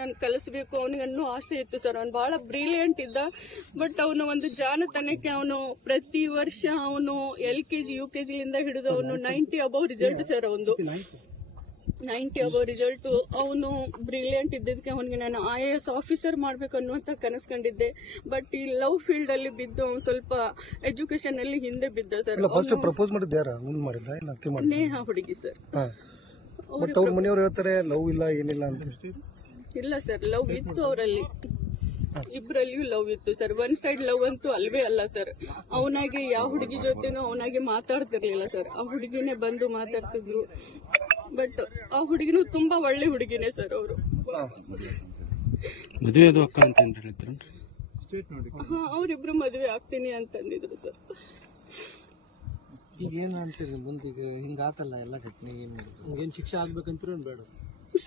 ನಾನು ಕಲಿಸ್ಬೇಕು ಅವನಿಗೆ ಅನ್ನೋ ಆಸೆ ಇತ್ತು ಸರ್. ಅವ್ನು ಭಾಳ ಬ್ರಿಲಿಯಂಟ್ ಇದ್ದ. ಬಟ್ ಅವನು ಒಂದು ಜಾನತನಕ್ಕೆ ಅವನು ಪ್ರತಿ ವರ್ಷ ಅವನು L K G U K ಜಿಲಿಂದ ಹಿಡಿದು ಅವನು ನೈಂಟಿ ಅಬೌವ್ ರಿಸಲ್ಟ್ ಸರ್ ಅವನು ನೈಂಟಿ ಅಬೌವ್ ರಿಸಲ್ಟ್ ಅವನು ಬ್ರಿಲಿಯಂಟ್ ಇದ್ದಿದ್ದಕ್ಕೆ ಅವನಿಗೆ ನಾನು ಐ ಎ ಎಸ್ ಆಫೀಸರ್ ಮಾಡ್ಬೇಕು ಅನ್ನುವಂತ ಕನಸ್ಕೊಂಡಿದ್ದೆ ಬಟ್ ಈ ಲವ್ ಫೀಲ್ಡ್ ಅಲ್ಲಿ ಬಿದ್ದು ಅವ್ನು ಸ್ವಲ್ಪ ಎಜುಕೇಶನ್ ಅಲ್ಲಿ ಹಿಂದೆ ಬಿದ್ದ ಸರ್. ಪ್ರಪೋಸ್ ನೇಹ ಹುಡುಗಿ ಸರ್. ಅವ್ರ ಮನೆಯವ್ರು ಹೇಳ್ತಾರೆ ಲವ್ ಇಲ್ಲ ಏನಿಲ್ಲ ಅಂತ. ಇಲ್ಲ ಸರ್ ಲವ್ ಇತ್ತು ಅವರಲ್ಲಿ. ಇಬ್ಬರಲ್ಲಿಯೂ ಲವ್ ಇತ್ತು ಸರ್. ಒನ್ ಸೈಡ್ ಲವ್ ಅಂತೂ ಅಲ್ವೇ ಅಲ್ಲ ಸರ್. ಅವನಾಗೆ ಯಾವ ಹುಡುಗಿ ಜೊತೆನೂ ಅವನಾಗೆ ಮಾತಾಡ್ತಿರ್ಲಿಲ್ಲ ಸರ್. ಆ ಹುಡುಗಿನೇ ಬಂದು ಮಾತಾಡ್ತಿದ್ರು. ಬಟ್ ಆ ಹುಡುಗಿನೂ ತುಂಬಾ ಒಳ್ಳೆ ಹುಡುಗಿನೇ ಸರ್ ಅವರು. ಮದುವೆ ಅಕ್ಕ ಅಂತ ಹೇಳಿದ್ರು ಹಾ ಅವರಿಬ್ರು ಮದುವೆ ಆಗ್ತೀನಿ ಅಂತಂದಿದ್ರು ಸರ್. ಈಗ ಏನು ಅಂತೀರಿ ಮುಂದೆ? ಈಗ ಹಿಂಗಾತಲ್ಲ ಎಲ್ಲ ಘಟನೆ ಏನು ಶಿಕ್ಷೆ ಆಗ್ಬೇಕಂತೀರ ಬೇಡ.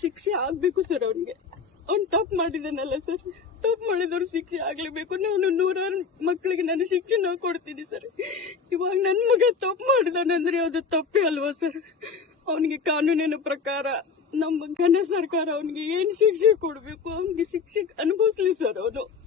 ಶಿಕ್ಷೆ ಆಗ್ಬೇಕು ಸರ್ ಅವನಿಗೆ. ಅವ್ನು ತಪ್ಪು ಮಾಡಿದಾನಲ್ಲ ಸರ್. ತಪ್ಪು ಮಾಡಿದವ್ರು ಶಿಕ್ಷೆ ಆಗ್ಲೇಬೇಕು. ನಾನು ನೂರಾರು ಮಕ್ಕಳಿಗೆ ನಾನು ಶಿಕ್ಷಣ ಕೊಡ್ತೀನಿ ಸರ್. ಇವಾಗ ನನ್ನ ಮಗ ತಪ್ಪು ಮಾಡಿದಾನಂದ್ರೆ ಅದು ತಪ್ಪೇ ಅಲ್ವಾ ಸರ್? ಅವನಿಗೆ ಕಾನೂನಿನ ಪ್ರಕಾರ ನಮ್ಮ ಘನ ಸರ್ಕಾರ ಅವನಿಗೆ ಏನು ಶಿಕ್ಷೆ ಕೊಡಬೇಕು? ಅವನಿಗೆ ಶಿಕ್ಷೆ ಅನುಭವಿಸ್ಲಿ ಸರ್ ಅವನು.